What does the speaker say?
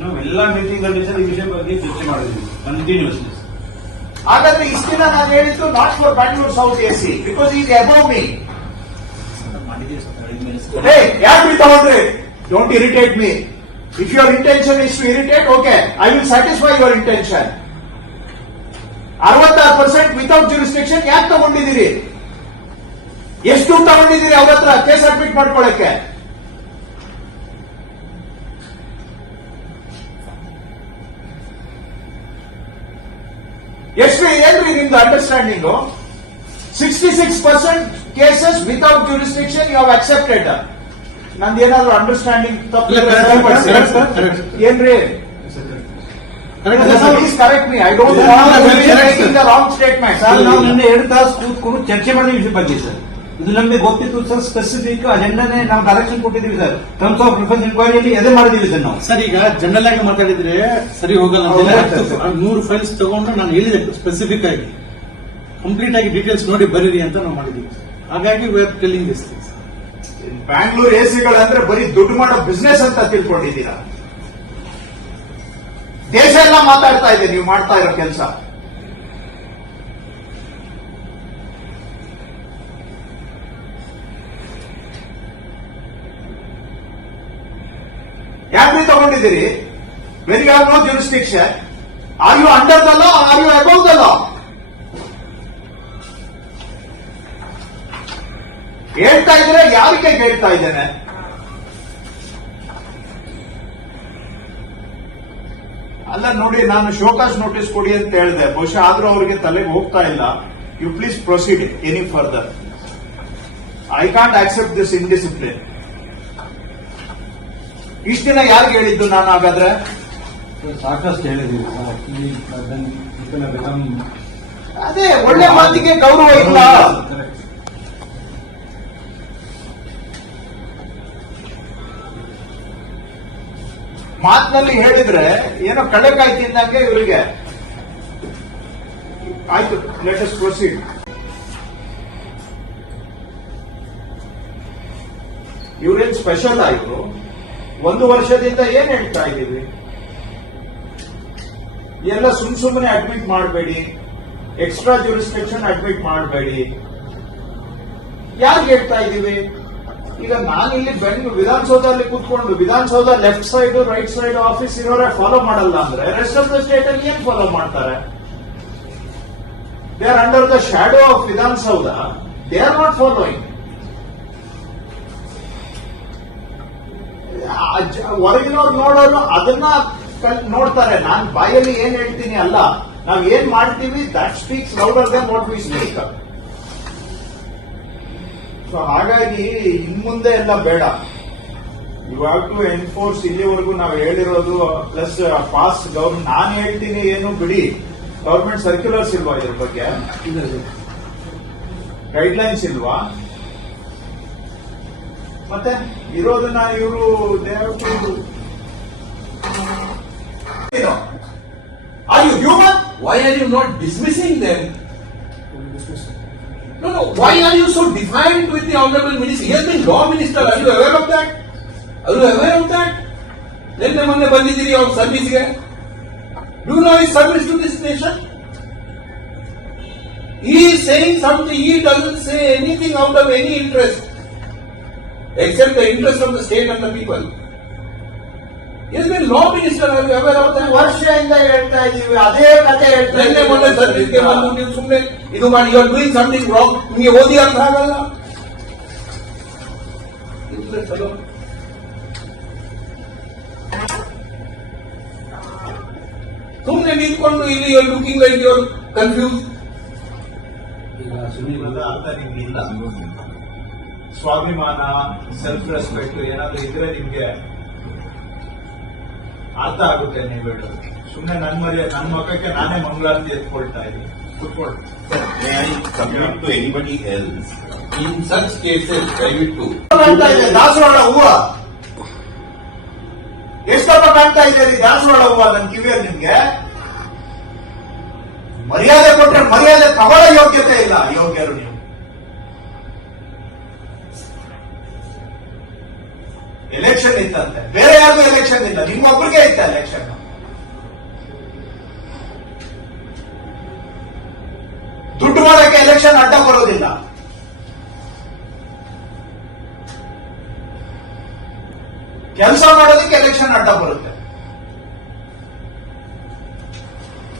ನಾವು ಎಲ್ಲ ಮೀಟಿಂಗ್ ಅಲ್ಲಿ ಸರ್ ಈ ವಿಷಯ ಬಗ್ಗೆ ಚರ್ಚೆ ಮಾಡಿದ್ವಿ ಕಂಟಿನ್ಯೂಸ್ಲಿ ಹಾಗಾದ್ರೆ ಇಷ್ಟು ದಿನ ನಾನು ಹೇಳಿದ್ದು not for Bangalore south A C because is above me ಯಾಕೆ ಯಾಕ್ರಿ ತಗೊಂಡ್ರಿ don't irritate me if your intention is to irritate okay I will satisfy your intention ಅರವತ್ತಾರು ಪರ್ಸೆಂಟ್ ವಿತೌಟ್ ಜೂರಿಸ್ಟಿಕ್ಷನ್ ಯಾಕೆ ತಗೊಂಡಿದ್ದೀರಿ? ಎಷ್ಟು ತಗೊಂಡಿದ್ದೀರಿ ಅವ್ರ ಹತ್ರ ಕೇಸ್ ಅಡ್ಮಿಟ್ ಮಾಡ್ಕೊಳಕ್ಕೆ. ಎಷ್ಟು ಏನ್ರಿ ನಿಮ್ದು understanding sixty six percent cases without jurisdiction you have accepted ನಂದು ಏನಾದ್ರು ಅಂಡರ್ಸ್ಟ್ಯಾಂಡಿಂಗ್ ತಪ್ಪು ಏನ್ರಿ? Correct me I don't wrong statement sir ನಾವು ನಿನ್ನೆ ಎರಡು ತಾಸು ಕೂತ್ಕೊಂಡು ಚರ್ಚೆ ಮಾಡಿದ ವಿಷಯ ಬಗ್ಗೆ ಸರ್ ಇದು ನಮಗೆ ಗೊತ್ತಿತ್ತು ಸರ್ ಸ್ಪೆಸಿಫಿಕ್ ಅಜೆಂಡಾನೇ ನಾವು ಡೈರೆಕ್ಷನ್ ಕೊಟ್ಟಿದ್ದೀವಿ ಸರ್ ಟರ್ಮ್ಸ್ ಆಫ್ ರಿಫರೆನ್ಸ್ ಇನ್ಕ್ವೈರಿಯಲ್ಲಿ ಅದೇ ಮಾಡಿದೀವಿ ಸರ್ ನಾವು. ಸರ್ ಈಗ ಜನರಲ್ ಆಗಿ ಮಾತಾಡಿದ್ರೆ ಸರಿ ಹೋಗಲ್ಲ. ನೂರು ಫೈಲ್ಸ್ ತಗೊಂಡು ನಾನು ಹೇಳಿದೆ ಸ್ಪೆಸಿಫಿಕ್ ಆಗಿ. ಕಂಪ್ಲೀಟ್ ಆಗಿ ಡೀಟೇಲ್ಸ್ ನೋಡಿ ಬರೀರಿ ಅಂತ ನಾವು ಮಾಡಿದ್ದೀವಿ. ಹಾಗಾಗಿ we are telling this things Bangalore ಎಸಿಗಳಂದ್ರೆ ಬರೀ ದುಡ್ಡು ಮಾಡೋ ಬಿಸ್ನೆಸ್ ಅಂತ ತಿಳ್ಕೊಂಡಿದ್ದೀರಾ? ದೇಶ ಎಲ್ಲ ಮಾತಾಡ್ತಾ ಇದೆ ನೀವು ಮಾಡ್ತಾ ಇರೋ ಕೆಲಸ. ಯಾಕ್ರಿ ತಗೊಂಡಿದ್ದೀರಿ? Very are no jurisdiction are you under the law are you above the law ಹೇಳ್ತಾ ಇದ್ರೆ ಯಾರಿಗೆ ಹೇಳ್ತಾ ಇದ್ದೇನೆ? ಅಲ್ಲ ನೋಡಿ, ನಾನು ಶೋಕಾಸ್ ನೋಟಿಸ್ ಕೊಡಿ ಅಂತ ಹೇಳಿದೆ. ಬಹುಶಃ ಆದ್ರೂ ಅವರಿಗೆ ತಲೆಗೆ ಹೋಗ್ತಾ ಇಲ್ಲ. You please proceed any further I can't accept this indiscipline ಇಷ್ಟ ದಿನ ಯಾರಿಗೆ ಹೇಳಿದ್ದು ನಾನು ಹಾಗಾದ್ರೆ? ಸಾಕಷ್ಟು ಹೇಳಿದ್ದೀನಿ ಅದೇ ಒಳ್ಳೆ ಮಾತಿಗೆ ಗೌರವ ಇಲ್ಲ. ಮಾತಿನಲ್ಲಿ ಹೇಳಿದ್ರೆ ಏನೋ ಕಡಕಾಯಿ ಇದ್ದಂಗೆ ಇವರಿಗೆ. ಆಯ್ತು ಲೇಟೆಸ್ಟ್ ಪ್ರೊಸೀಡ್ ಇವ್ರೇನ್ ಸ್ಪೆಷಲ್ ಆಯ್ತು ಒಂದು ವರ್ಷದಿಂದ ಏನ್ ಹೇಳ್ತಾ ಇದ್ದೀವಿ ಎಲ್ಲ ಸುಮ್ ಸುಮ್ಮನೆ ಅಡ್ಮಿಟ್ ಮಾಡಬೇಡಿ. ಎಕ್ಸ್ಟ್ರಾ ಜ್ಯೂರಿಸ್ಟ್ರಿಕ್ಷನ್ ಅಡ್ಮಿಟ್ ಮಾಡಬೇಡಿ. ಯಾರು ಹೇಳ್ತಾ ಇದ್ದೀವಿ ಈಗ ನಾನು ಇಲ್ಲಿ ವಿಧಾನಸೌಧ ವಿಧಾನಸೌಧದಲ್ಲಿ ಕೂತ್ಕೊಂಡು, Vidhana Soudha left side right side office ಇರೋರೆ follow ಮಾಡಲ್ಲ ಅಂದ್ರೆ ರೆಸ್ಟ್ ಆಫ್ ದ ಸ್ಟೇಟ್ ಅಲ್ಲಿ ಏನ್ ಫಾಲೋ ಮಾಡ್ತಾರೆ? They are under the shadow of Vidhana Soudha. They are not following ಹೊರಗಿನವ್ರು ನೋಡೋರು ಅದನ್ನ ನೋಡ್ತಾರೆ. ನಾನು ಬಾಯಲ್ಲಿ ಏನ್ ಹೇಳ್ತೀನಿ ಅಲ್ಲ ನಾವ್ ಏನ್ ಮಾಡ್ತೀವಿ that speaks louder then what we speak so ಹಾಗಾಗಿ ಇನ್ ಮುಂದೆ ಎಲ್ಲ ಬೇಡ. ಯು ಹ್ಯಾವ್ ಟು ಎನ್ಫೋರ್ಸ್ ಇಲ್ಲಿವರೆಗೂ ನಾವು ಹೇಳಿರೋದು ಪ್ಲಸ್ ಪಾಸ್ ಗೌರ್ಮೆಂಟ್ ನಾನು ಹೇಳ್ತೀನಿ ಏನು ಬಿಡಿ. ಗೌರ್ಮೆಂಟ್ ಸರ್ಕ್ಯುಲರ್ಸ್ ಇಲ್ವಾ ಇದ್ರ ಬಗ್ಗೆ? ಗೈಡ್ಲೈನ್ಸ್ ಇಲ್ವಾ? ಮತ್ತೆ ಇರೋದನ್ನ ಇವರು are you human Why are you not dismissing them? No, no. Why are you so defiant with the honorable minister? He has been law minister. Are you aware of that? Are you aware of that? ನಿನ್ನೆ ಮೊನ್ನೆ ಬಂದಿದ್ದೀರಿ ಅವ್ರ ಸರ್ವಿಸ್ಗೆ do know is service to this nation He is saying something, he doesn't say anything out of any interest except the interest of the state and the people. He has been law minister, are you aware of that? ವರ್ಷದಿಂದ ಹೇಳ್ತಾ ಇದೀವಿ ಅದೇ ಕತೆ ಹೇಳ್ತಾ ನಿನ್ನೆ ಮೊನ್ನೆ ಸರ್ವಿಸ್ಗೆ ಬಂದು ಇದೀವಿ. ನೀವು ಸುಮ್ಮನೆ ಇದು ಮಾಡಿ you are doing something wrong ನಿಮಗೆ ಓದಿ ಅರ್ಥ ಆಗಲ್ಲ Useless fellow. ಸುಮ್ಮನೆ ನಿಂತ್ಕೊಂಡು ಇಲ್ಲಿ you looking like you are confuse ಈಗ ಸುನೀಲ್ ಇವೆಲ್ಲ ಅರ್ಥ ನಿಮ್ಗಿಲ್ಲ ಸ್ವಾಭಿಮಾನ ಸೆಲ್ಫ್ ರೆಸ್ಪೆಕ್ಟ್ ಏನಾದ್ರೂ ಇದ್ರೆ ನಿಮ್ಗೆ ಅರ್ಥ ಆಗುತ್ತೆ ನೀವು ಹೇಳೋದು. ಸುಮ್ಮನೆ ನನ್ನ ಮರ್ಯ ನನ್ನ ಮಕ್ಕಕ್ಕೆ ನಾನೇ ಮಂಗಳಾರತಿ ಎತ್ಕೊಳ್ತಾ ಇದ್ದೀನಿ? ಇನ್ ಸಚ್ ಕೇಸಸ್ ದಯವಿಟ್ಟು ಕಾಣ್ತಾ ಇದೆ ದಾಸವಾಳ ಹೂವ. ಎಷ್ಟಪ್ಪ ಕಾಣ್ತಾ ಇದ್ದೀರಿ ದಾಸವಾಳ ಹೂವ ನನ್ ಕಿವಿಯಲ್ಲಿ ನಿಮ್ಗೆ? ಮರ್ಯಾದೆ ಕೊಟ್ರೆ ಮರ್ಯಾದೆ ತಗೊಳ್ಳೋ ಯೋಗ್ಯತೆ ಇಲ್ಲ. ಯೋಗ್ಯರು ನೀವು. ಎಲೆಕ್ಷನ್ ಇತ್ತಂತೆ. ಬೇರೆ ಯಾರಿಗೂ ಎಲೆಕ್ಷನ್ ಇಲ್ಲ. ನಿಮ್ಮೊಬ್ಬರಿಗೆ ಇತ್ತ ಎಲೆಕ್ಷನ್ ದುಡ್ಡು ಮಾಡಕ್ಕೆ ಎಲೆಕ್ಷನ್ ಅಡ್ಡ ಬರೋದಿಲ್ಲ. ಕೆಲಸ ಮಾಡೋದಕ್ಕೆ ಎಲೆಕ್ಷನ್ ಅಡ್ಡ ಬರುತ್ತೆ.